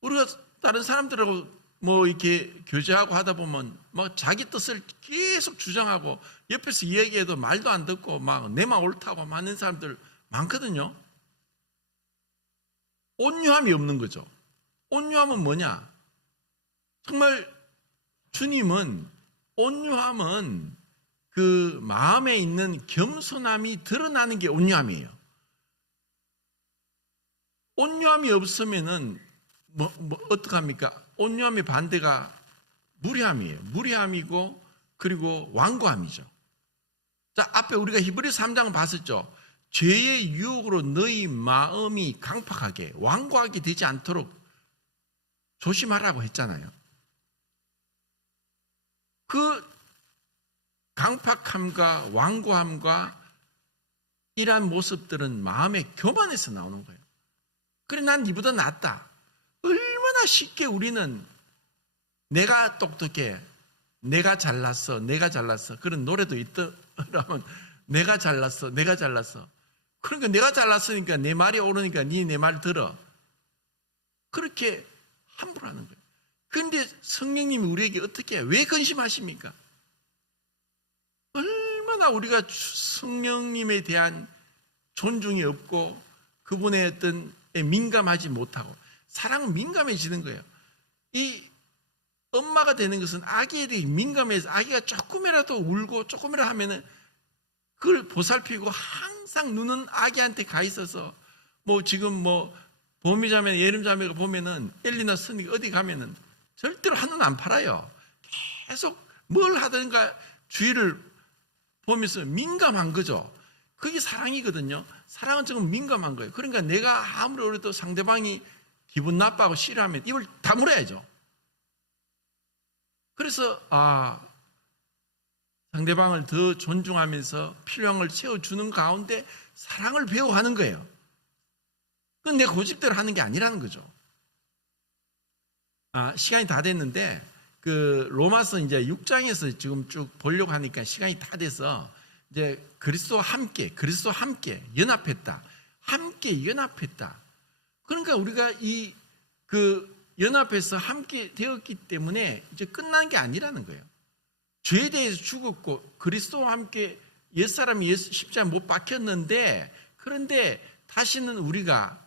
우리가 다른 사람들하고 뭐 이렇게 교제하고 하다 보면 뭐 자기 뜻을 계속 주장하고 옆에서 이야기해도 말도 안 듣고 막 내만 옳다고 하는 사람들 많거든요. 온유함이 없는 거죠. 온유함은 뭐냐? 정말 주님은, 온유함은 그 마음에 있는 겸손함이 드러나는 게 온유함이에요. 온유함이 없으면은 어떡합니까? 온유함의 반대가 무례함이에요. 무례함이고, 그리고 완고함이죠. 자, 앞에 우리가 히브리서 3장을 봤었죠. 죄의 유혹으로 너희 마음이 강팍하게, 완고하게 되지 않도록 조심하라고 했잖아요. 그 강팍함과 완고함과 이러한 모습들은 마음의 교만에서 나오는 거예요. 그래, 난 니보다 낫다. 얼마나 쉽게 우리는 내가 똑똑해, 내가 잘났어, 내가 잘났어. 그런 노래도 있더라면 내가 잘났어, 내가 잘났어. 그러니까 내가 잘났으니까 내 말이 옳으니까 니 내 말 들어. 그렇게 함부로 하는 거예요. 그런데 성령님이 우리에게 어떻게, 왜 근심하십니까? 얼마나 우리가 성령님에 대한 존중이 없고 그분의 어떤 민감하지 못하고, 사랑은 민감해지는 거예요. 이 엄마가 되는 것은 아기에 대해 민감해서 아기가 조금이라도 울고 조금이라도 하면은 그걸 보살피고 항상 눈은 아기한테 가 있어서, 뭐 지금 뭐 봄이자매 여름자매가 보면은 엘리나 선이가 어디 가면은 절대로 한눈 안 팔아요. 계속 뭘 하든가 주위를 보면서 민감한 거죠. 그게 사랑이거든요. 사랑은 조금 민감한 거예요. 그러니까 내가 아무리 그래도 상대방이 기분 나빠하고 싫어하면 입을 다물어야죠. 그래서 상대방을 더 존중하면서 필요한 걸 채워주는 가운데 사랑을 배워가는 거예요. 그건 내 고집대로 하는 게 아니라는 거죠. 시간이 다 됐는데 그 로마서 이제 6장에서 지금 쭉 보려고 하니까 시간이 다 돼서, 이제 그리스도와 함께 연합했다. 함께 연합했다. 그러니까 우리가 그 연합해서 함께 되었기 때문에 이제 끝난 게 아니라는 거예요. 죄에 대해서 죽었고 그리스도와 함께 옛사람이 십자가에 못 박혔는데, 그런데 다시는 우리가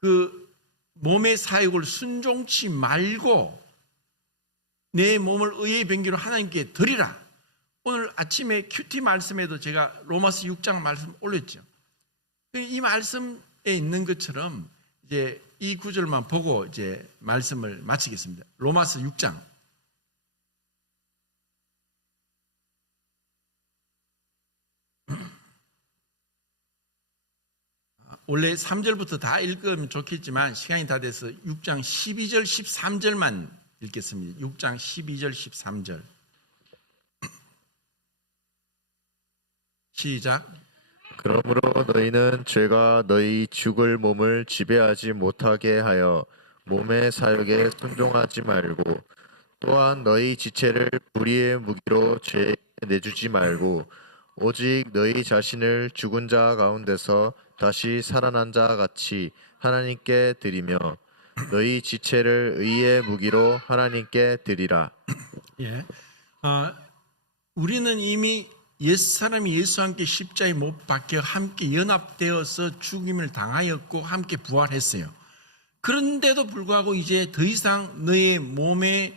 그 몸의 사욕을 순종치 말고 내 몸을 의의 병기로 하나님께 드리라. 오늘 아침에 큐티 말씀에도 제가 로마서 6장 말씀 올렸죠. 이 말씀에 있는 것처럼 이제 이 구절만 보고 이제 말씀을 마치겠습니다. 로마서 6장. 원래 3절부터 다 읽으면 좋겠지만 시간이 다 돼서 6장 12절 13절만 읽겠습니다. 6장 12절 13절 시작. 그러므로 너희는 죄가 너희 죽을 몸을 지배하지 못하게 하여 몸의 사욕에 순종하지 말고, 또한 너희 지체를 불의의 무기로 죄에 내주지 말고, 오직 너희 자신을 죽은 자 가운데서 다시 살아난 자 같이 하나님께 드리며, 너희 지체를 의의 무기로 하나님께 드리라. 예. 우리는 이미 옛사람이 예수와 함께 십자가에 못 박혀 함께 연합되어서 죽임을 당하였고 함께 부활했어요. 그런데도 불구하고 이제 더 이상 너의 몸의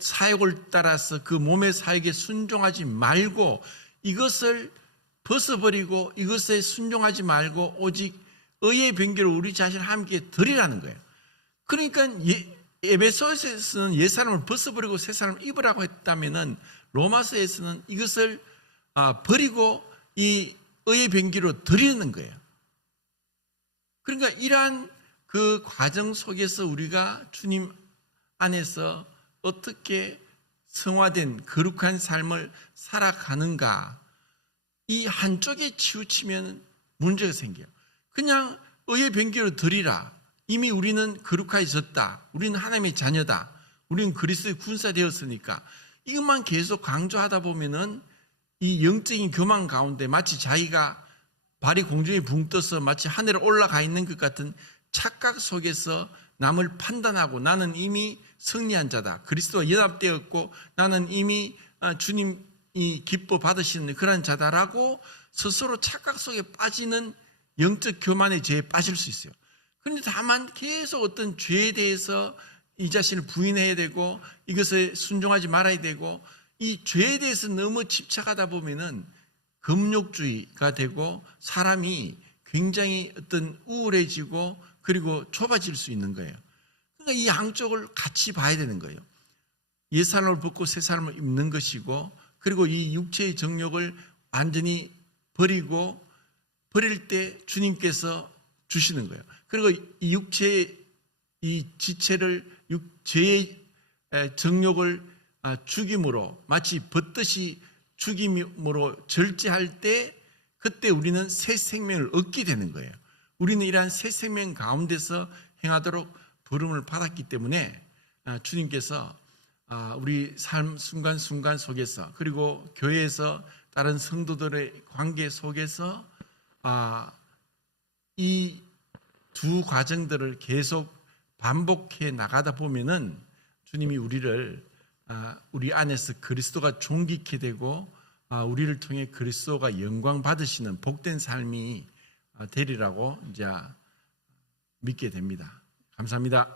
사욕을 따라서 그 몸의 사욕에 순종하지 말고 이것을 벗어버리고 이것에 순종하지 말고 오직 의의 변기로 우리 자신을 함께 드리라는 거예요. 그러니까 에베소서에서는 옛사람을 벗어버리고 새사람을 입으라고 했다면은 로마서에서는 이것을 버리고 이 의의 변기로 드리는 거예요. 그러니까 이러한 그 과정 속에서 우리가 주님 안에서 어떻게 성화된 거룩한 삶을 살아가는가, 이 한쪽에 치우치면 문제가 생겨요. 그냥 의의 변기로 드리라. 이미 우리는 거룩해졌다. 우리는 하나님의 자녀다. 우리는 그리스도의 군사 되었으니까 이것만 계속 강조하다 보면은 이 영적인 교만 가운데 마치 자기가 발이 공중에 붕 떠서 마치 하늘에 올라가 있는 것 같은 착각 속에서 남을 판단하고 나는 이미 승리한 자다. 그리스도와 연합되었고 나는 이미 주님이 기뻐 받으시는 그런 자다라고 스스로 착각 속에 빠지는 영적 교만의 죄에 빠질 수 있어요. 그런데 다만 계속 어떤 죄에 대해서 이 자신을 부인해야 되고 이것에 순종하지 말아야 되고 이 죄에 대해서 너무 집착하다 보면은 금욕주의가 되고 사람이 굉장히 어떤 우울해지고 그리고 좁아질 수 있는 거예요. 그러니까 이 양쪽을 같이 봐야 되는 거예요. 옛사람을 벗고 새사람을 입는 것이고 그리고 이 육체의 정욕을 완전히 버릴 때 주님께서 주시는 거예요. 그리고 이 육체의 이 지체를 죄의 정욕을 죽임으로 마치 벗듯이 죽임으로 절제할 때 그때 우리는 새 생명을 얻게 되는 거예요. 우리는 이러한 새 생명 가운데서 행하도록 부름을 받았기 때문에 주님께서 우리 삶 순간순간 속에서 그리고 교회에서 다른 성도들의 관계 속에서 이 두 과정들을 계속 반복해 나가다 보면은 주님이 우리 안에서 그리스도가 존귀케 되고 우리를 통해 그리스도가 영광 받으시는 복된 삶이 되리라고 이제 믿게 됩니다. 감사합니다.